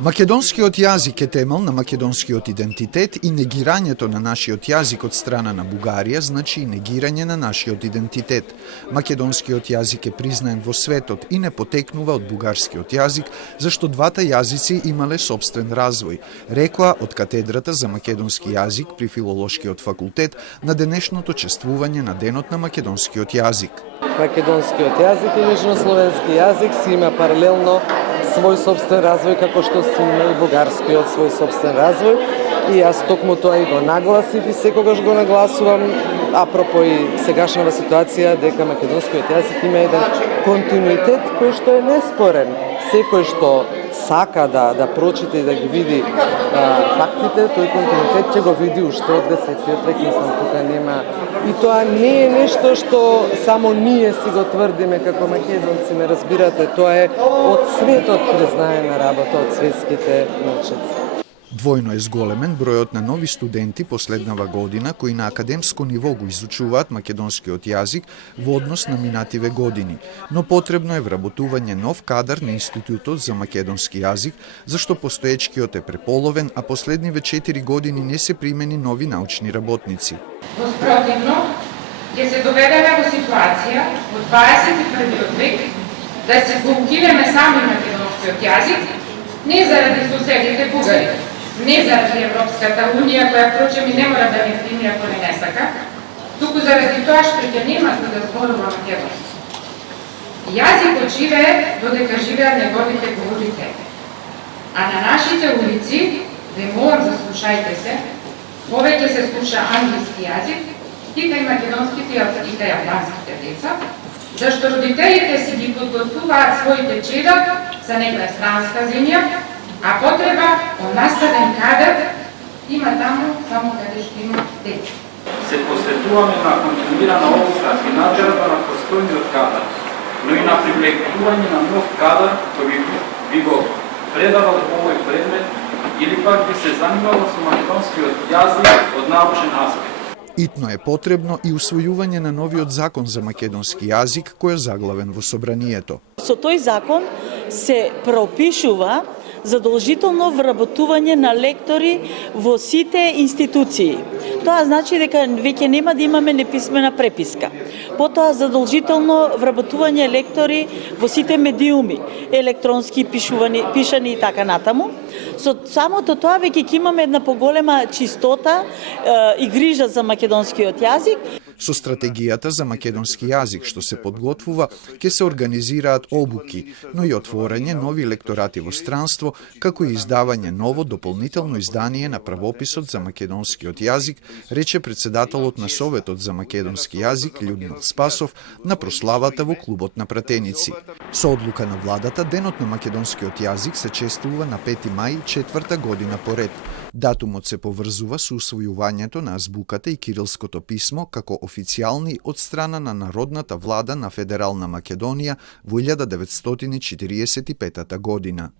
Македонскиот јазик е темел на македонскиот идентитет и негирањето на нашиот јазик од страна на Бугарија значи и негирање на нашиот идентитет. Македонскиот јазик е признаен во светот и не потекнува од бугарскиот јазик, зашто двата јазици имале собствен развој, рекоа од катедрата за македонски јазик при Филолошкиот факултет на денешното чествување на Денот на македонскиот јазик. Македонскиот јазик и нижнословенски јазик си има паралелно свој собствен развој, како што си има и бугарскиот свој собствен развој. И јас токму тоа и го нагласив и секогаш го нагласувам, апропо и сегашната ситуација, дека македонскиот јазик има еден континуитет кој што е неспорен. Секој што сака да прочита и да ги види фактите, тој континуитет ќе го види уште од десетиот век, мислам, тука нема. И тоа не е нешто што само ние си го тврдиме како македонци, ме разбирате, тоа е од светот признаена работа од светските научници. Двојно е зголемен бројот на нови студенти последнава година кои на академско ниво го изучуваат македонскиот јазик во однос на минативе години, но потребно е вработување нов кадар на Институтот за македонски јазик, зашто постоечкиот е преполовен, а последниве 4 години не се примени нови научни работници. Воспротивно, ќе се доведеме во ситуација во 21. век да се блокираме сами македонскиот јазик, не заради соседите бугари, не заради Европската унија, која впрочем и не мора да ни прими ако не сака, туку заради тоа што ќе нема да зборува македонски. Јазикот живее додека живеат неговите говорители. А на нашите улици, деморам заслушајте се, повеќе се слуша англиски јазик, и кај македонските и кај албанските деца, зашто родителите си ги подготвуваат своите чеда за некоја странска земја, а потреба од наставен кадар има таму само каде што има деца. Се посветуваме на континуирана обука и надградба на постојниот кадар, но и на привлекување на нов кадар кој би го предавал овој предмет или пак би се занимавал со македонскиот јазик од научен аспект. Итно е потребно и усвојување на новиот закон за македонски јазик кој е заглавен во собранието. Со тој закон се пропишува задолжително вработување на лектори во сите институции. Тоа значи дека веќе нема да имаме неписмена преписка. Потоа задолжително вработување лектори во сите медиуми, електронски пишани и така натаму. Со самото тоа веќе ќе имаме една поголема чистота и грижа за македонскиот јазик. Со стратегијата за македонски јазик што се подготвува, ќе се организираат обуки, но и отворање нови лекторати во странство, како и издавање ново дополнително издание на правописот за македонскиот јазик, рече председателот на Советот за македонски јазик Људмил Спасов на прославата во клубот на пратеници. Со одлука на владата, Денот на македонскиот јазик се чествува на 5 мај 4-та година поред. Датумот се поврзува со усвојувањето на азбуката и кирилското писмо како официјални од страна на Народната влада на Федерална Македонија во 1945 година.